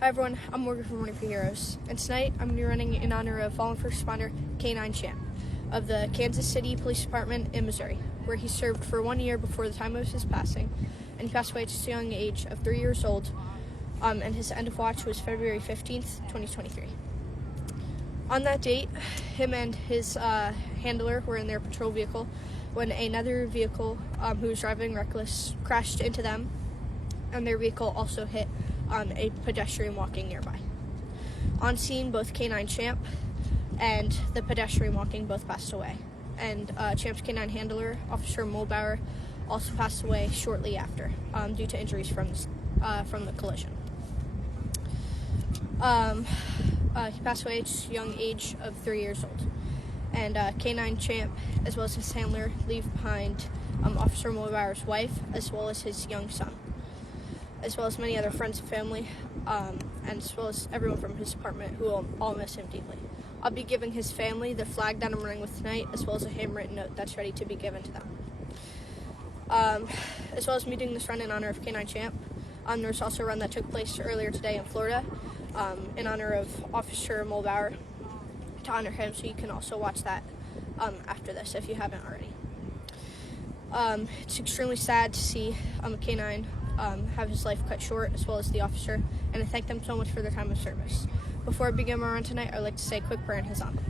Hi everyone, I'm Morgan from Running for Heroes, and tonight I'm going to be running in honor of fallen first responder K9 Champ of the Kansas City Police Department in Missouri, where he served for 1 year before the time of his passing, and he passed away at a young age of 3 years old, and his end of watch was February 15th, 2023. On that date, him and his handler were in their patrol vehicle when another vehicle who was driving reckless crashed into them, and their vehicle also hit a pedestrian walking nearby. On scene, both K9 Champ and the pedestrian walking both passed away, and Champ's K9 handler, Officer Mulbauer, also passed away shortly after due to injuries from the collision. He passed away at a young age of 3 years old, and K9 Champ, as well as his handler, leave behind Officer Mulbauer's wife, as well as his young son, as well as many other friends and family, and as well as everyone from his department who will all miss him deeply. I'll be giving his family the flag that I'm running with tonight, as well as a handwritten note that's ready to be given to them. As well as me doing this run in honor of K9 Champ, there was also a run that took place earlier today in Florida in honor of Officer Mulbauer, to honor him, so you can also watch that after this if you haven't already. It's extremely sad to see a K9 have his life cut short, as well as the officer, and I thank them so much for their time of service. Before I begin my run tonight, I'd like to say a quick prayer in his honor.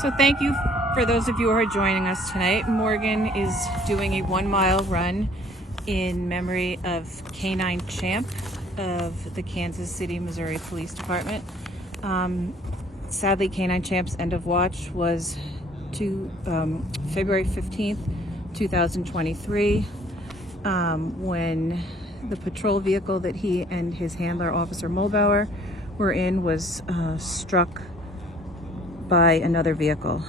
So thank you for those of you who are joining us tonight. Morgan is doing a 1 mile run in memory of K9 Champ of the Kansas City, Missouri Police Department. Sadly, K9 Champ's end of watch was February 15th, 2023, when the patrol vehicle that he and his handler, Officer Mulbauer, were in was struck by another vehicle.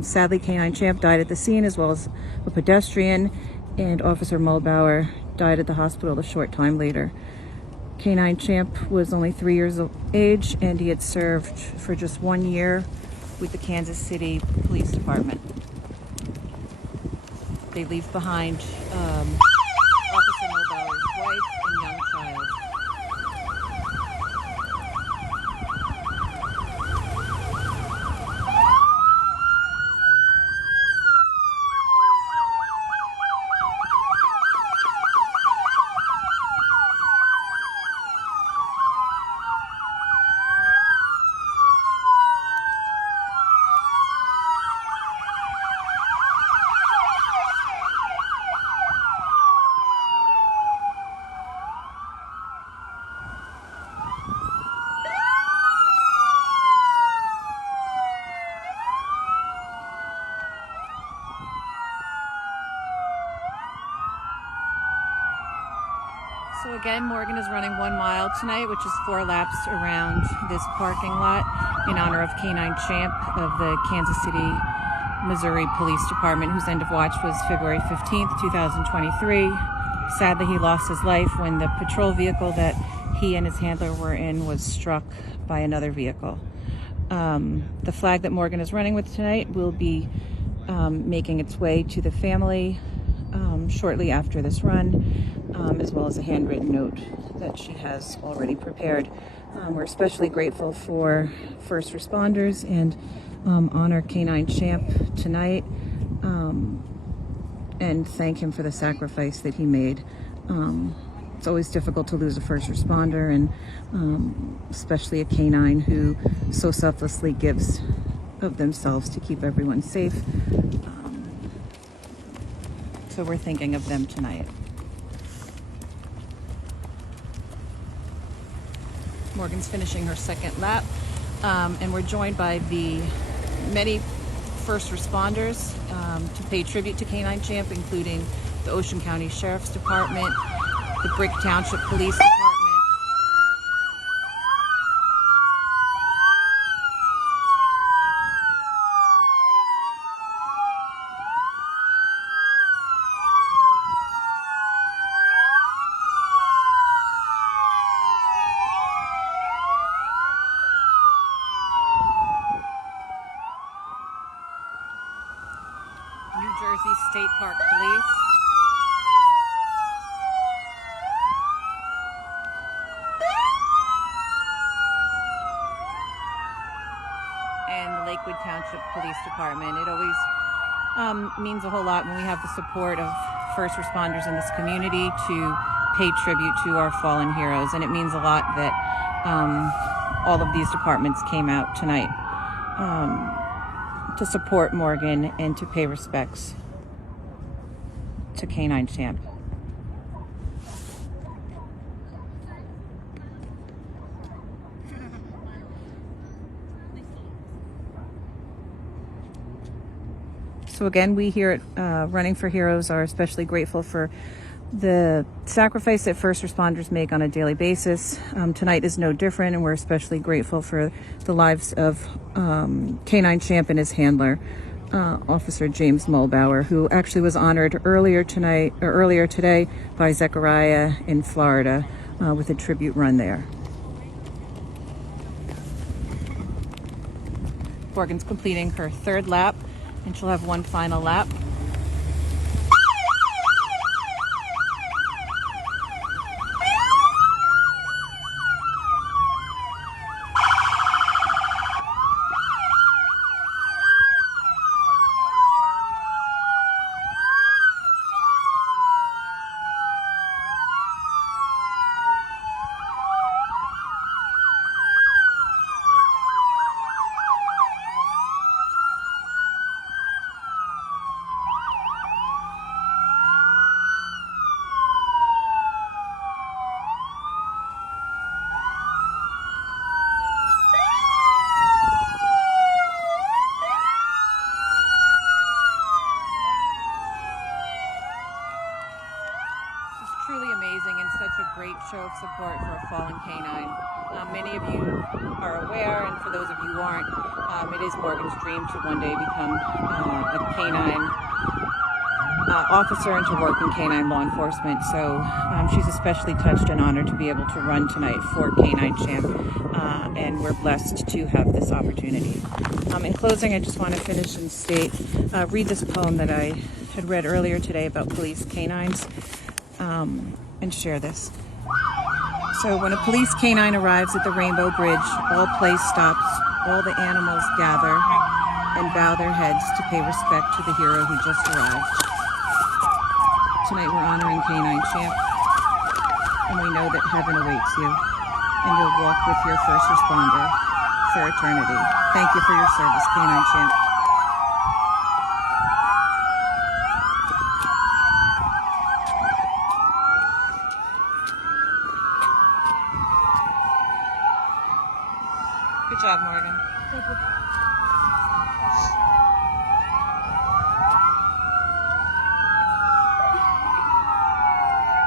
Sadly, K9 Champ died at the scene, as well as a pedestrian, and Officer Mulbauer died at the hospital a short time later. K9 Champ was only 3 years of age, and he had served for just 1 year with the Kansas City Police Department. They leave behind Officer Mulbauer's wife and young child. So again, Morgan is running 1 mile tonight, which is 4 laps around this parking lot in honor of K9 Champ of the Kansas City, Missouri Police Department, whose end of watch was February 15th, 2023. Sadly, he lost his life when the patrol vehicle that he and his handler were in was struck by another vehicle. The flag that Morgan is running with tonight will be making its way to the family shortly after this run, as well as a handwritten note that she has already prepared. We're especially grateful for first responders and honor Canine Champ tonight, and thank him for the sacrifice that he made. It's always difficult to lose a first responder, and especially a canine who so selflessly gives of themselves to keep everyone safe. So we're thinking of them tonight. Morgan's finishing her second lap, and we're joined by the many first responders to pay tribute to Canine Champ, including the Ocean County Sheriff's Department, the Brick Township Police Department, New Jersey State Park Police, and the Lakewood Township Police Department. It always means a whole lot when we have the support of first responders in this community to pay tribute to our fallen heroes, and it means a lot that all of these departments came out tonight to support Morgan and to pay respects to Canine Champ. So again, we here at Running for Heroes are especially grateful for the sacrifice that first responders make on a daily basis. Tonight is no different, and we're especially grateful for the lives of Canine Champ and his handler, Officer James Mulbauer, who actually was honored earlier today by Zechariah in Florida with a tribute run there. Morgan's completing her third lap, and she'll have one final lap. Truly amazing and such a great show of support for a fallen canine. Many of you are aware, and for those of you who aren't, it is Morgan's dream to one day become a canine officer and to work in canine law enforcement. So she's especially touched and honored to be able to run tonight for Canine Champ, and we're blessed to have this opportunity. In closing, I just want to finish and read this poem that I had read earlier today about police canines. And share this. So when a police canine arrives at the Rainbow Bridge, all play stops, all the animals gather and bow their heads to pay respect to the hero who just arrived. Tonight we're honoring Canine Champ, and we know that heaven awaits you, and you'll walk with your first responder for eternity. Thank you for your service, Canine Champ. Good job, Morgan. Thank you.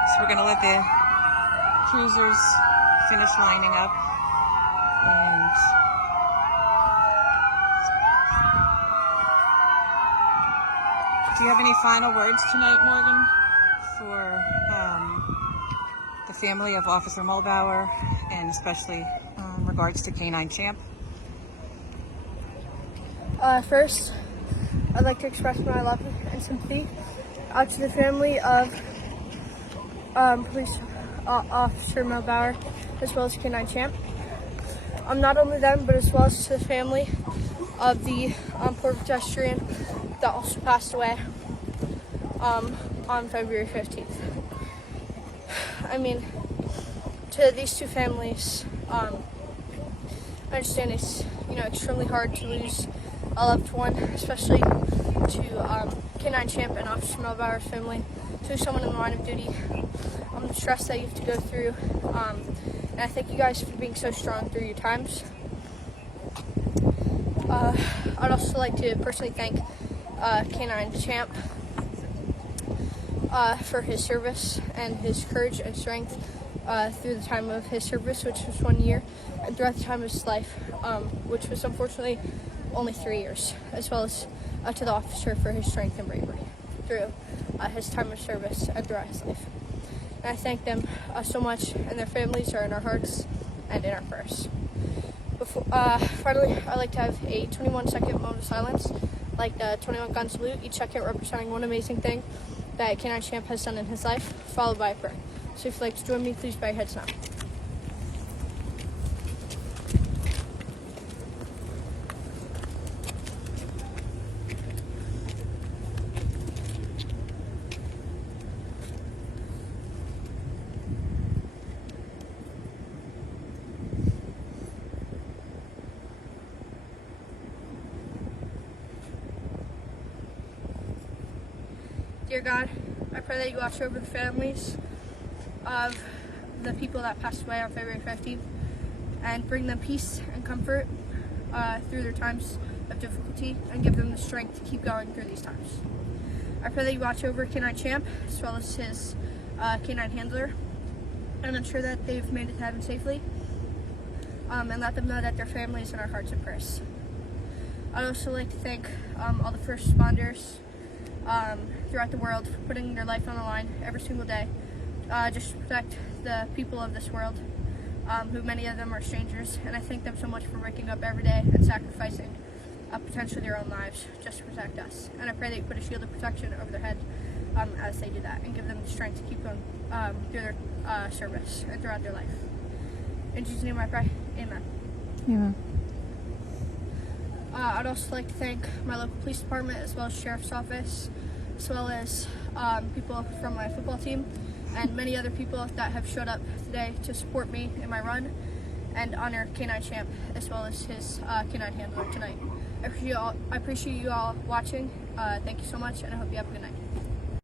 So we're gonna let the cruisers finish lining up, and do you have any final words tonight, Morgan, for the family of Officer Mulbauer, and especially in regards to Canine Champ? First, I'd like to express my love and sympathy out to the family of Police Officer Mel Bauer, as well as K9 Champ. Not only them, but as well as to the family of the poor pedestrian that also passed away on February 15th. I mean, to these two families, I understand it's extremely hard to lose a loved one, especially to K9 Champ and Officer Mel Bauer's family, to someone in the line of duty. The stress that you have to go through, and I thank you guys for being so strong through your times. I'd also like to personally thank K9 Champ for his service and his courage and strength through the time of his service, which was 1 year, and throughout the time of his life, which was unfortunately only 3 years, as well as to the officer for his strength and bravery through his time of service and throughout his life. And I thank them so much, and their families are in our hearts and in our prayers. Finally, I'd like to have a 21-second moment of silence, like the 21 gun salute, each second representing one amazing thing that K9 Champ has done in his life, followed by a prayer. So if you'd like to join me, please bow your heads now. Dear God, I pray that you watch over the families of the people that passed away on February 15th and bring them peace and comfort through their times of difficulty and give them the strength to keep going through these times. I pray that you watch over K9 Champ as well as his K9 handler and ensure that they've made it to heaven safely, and let them know that their family is in our hearts and prayers. I'd also like to thank all the first responders throughout the world for putting their life on the line every single day just to protect the people of this world, who many of them are strangers, and I thank them so much for waking up every day and sacrificing potentially their own lives just to protect us. And I pray that you put a shield of protection over their head as they do that, and give them the strength to keep going through their service and throughout their life. In Jesus' name I pray, amen. Amen. I'd also like to thank my local police department, as well as Sheriff's Office, as well as people from my football team, and many other people that have showed up today to support me in my run and honor K9 Champ, as well as his K9 handler tonight. I appreciate you all watching. Thank you so much, and I hope you have a good night.